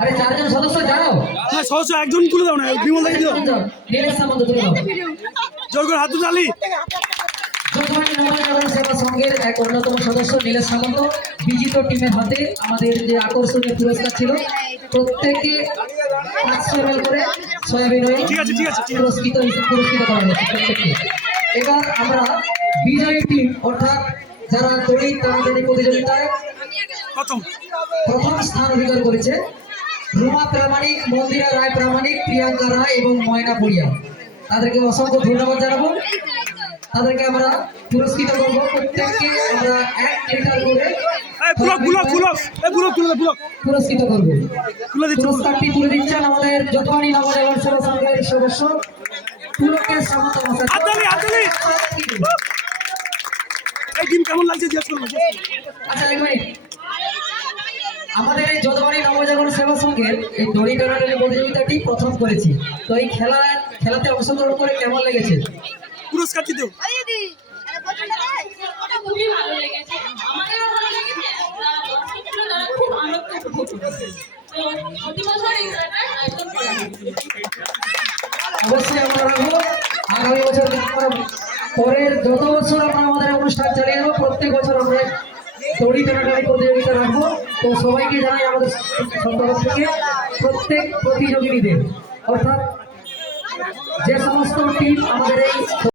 আরে চারজন সদস্য যাও না সদস্য একজন তুলে দাও না, বিমল দাকে দিও। নীলেশ সামন্ত তুলে দাও। জোর করে হাত তালি। যৌথবাহিনী নবজাগরণ সেবা সংঘের এক অন্যতম সদস্য নীলেশ সামন্ত বিজিত টিমের হাতে আমাদের যে আকর্ষণীয় পুরস্কার ছিল, প্রত্যেকে 500 ml করে সয়াবিন অয়েল পুরস্কৃত করা হয়েছে প্রত্যেককে। এবার আমরা বিজয়ী টিম অর্থাৎ যারা তড়িৎ টানাটানি প্রতিযোগিতায় প্রথম স্থান অধিকার করেছে, রুমা প্রামাণিক, মন্দিরা রায় প্রামাণিক, প্রিয়াঙ্কা রায় এবং ময়না পুরিয়া, তাদেরকে অসংখ্য ধন্যবাদ জানাবো। তাদেরকে আমরা পুরস্কৃত করবো। প্রত্যেককে আমরা 1 লিটার করে পুরস্কৃত করবো। পুরস্কারটি তুলে দিচ্ছেন আমাদের যৌথবাহিনী নবজাগরণ সেবা সংঘের সদস্য পুলকেশ সামন্ত মহাশয়। কেমন লাগছে জিজ্ঞেস করবো। আচ্ছা এক মিনিট, আমাদের এই যৌথবাহিনী নবজাগরণ সেবা সংঘের এই দড়ি টানাটানি প্রতিযোগিতাটি প্রথম করেছি, তো এই খেলাতে অংশগ্রহণ করে কেমন লেগেছে? পুরস্কার দিতে খুবই ভালো লেগেছে, আমাদেরও ভালো লেগেছে, খুব আনন্দ উপভোগ করছে। তো প্রতি বছর এই খেলাটা আয়োজন করা হয়। অবশ্যই আমরা রাখবো আগামী বছর, পরের যত বছর আমরা আমাদের অনুষ্ঠান চালিয়ে যাবো, প্রত্যেক বছর আমরা দড়ি টানাটানি প্রতিযোগিতা রাখবো। তো সবাইকে জানাই আমাদের তরফ থেকে প্রত্যেক প্রতিযোগিনীদের অর্থাৎ যে সমস্ত টিম আমাদের এই